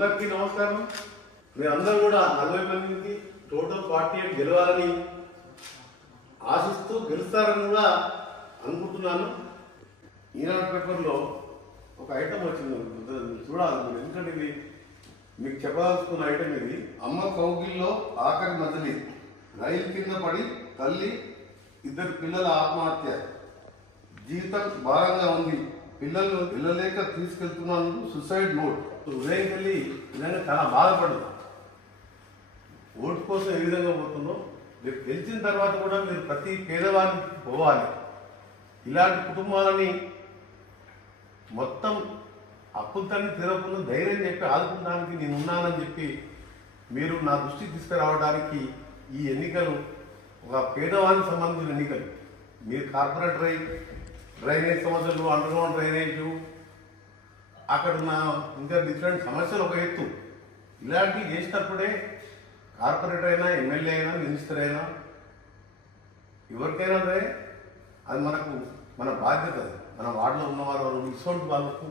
అందరికీ నమస్కారం. మీరందరూ కూడా 40 మందికి టోటల్ 48 గెలవాలని ఆశిస్తూ గెలుస్తారని కూడా అనుకుంటున్నాను. ఈనాడు పేపర్లో ఒక ఐటమ్ వచ్చింది, చూడాలి మీరు, ఎందుకంటే ఇది మీకు చెప్పదలుచుకున్న ఐటమ్. ఇది అమ్మ కౌగిల్లో ఆఖరి మజిలీ, రైలు కింద పడి తల్లి, 2 పిల్లల ఆత్మహత్య, జీవితం భారంగా ఉంది, పిల్లలు వెళ్ళలేక తీసుకెళ్తున్నాను, సూసైడ్ నోట్. ఉదయం వెళ్ళి నిజంగా చాలా బాధపడదు. ఓటు కోసం ఏ విధంగా పోతుందో మీరు గెలిచిన తర్వాత కూడా మీరు ప్రతి పేదవారికి పోవాలి. ఇలాంటి కుటుంబాలని మొత్తం అప్పులతోనే తీరకుండా ధైర్యం చెప్పి ఆదుకోవడానికి నేను ఉన్నానని చెప్పి మీరు నా దృష్టికి తీసుకురావడానికి ఈ ఎన్నికలు ఒక పేదవానికి సంబంధించిన ఎన్నికలు. మీరు కార్పొరేట్ డ్రైనేజ్ సమస్యలు, అండర్గ్రౌండ్ డ్రైనేజు, అక్కడ ఉన్న ఇంకా డిఫరెంట్ సమస్యలు ఒక ఎత్తు. ఇలాంటివి చేసినప్పుడే కార్పొరేటర్ అయినా, ఎమ్మెల్యే అయినా, మినిస్టర్ అయినా, ఎవరికైనా సరే అది మన బాధ్యత. అది మన వార్డులో ఉన్న వాళ్ళు ఇటువంటి వాళ్ళకు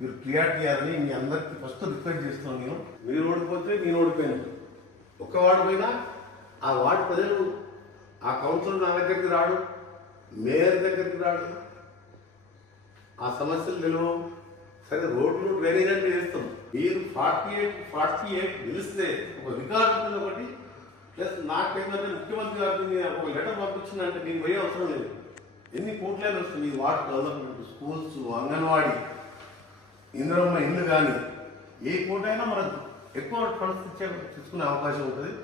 మీరు క్లియర్ చేయాలని మీ అందరికీ ఫస్ట్ రిక్వెస్ట్ చేస్తున్నాను. మీరు ఓడిపోతే నేను ఓడిపోయాను. ఒక్క వార్డు పోయినా ఆ వార్డు ప్రజలు, ఆ కౌన్సిలర్ నా దగ్గరికి రాడు, మేయర్ దగ్గరికి రాడు, ఆ సమస్యలు తెలియవు. సరే రోడ్లు డ్రైనేజ్ అంటే చేస్తాం. మీరు 48 గెలిస్తే ఒక రికార్డు ఉంటుంది ఒకటి. ప్లస్ నాకేంటంటే ముఖ్యమంత్రి గారికి ఒక లెటర్ పంపించిందంటే నేను పోయే అవసరం లేదు. ఎన్ని కోట్లైనా వస్తుంది ఈ ward development, schools, anganwadi, Indiramma ఇల్లు కానీ ఏ కోటైనా మనకు ఎక్కువ ఫండ్స్ తీసుకునే అవకాశం ఉంటుంది.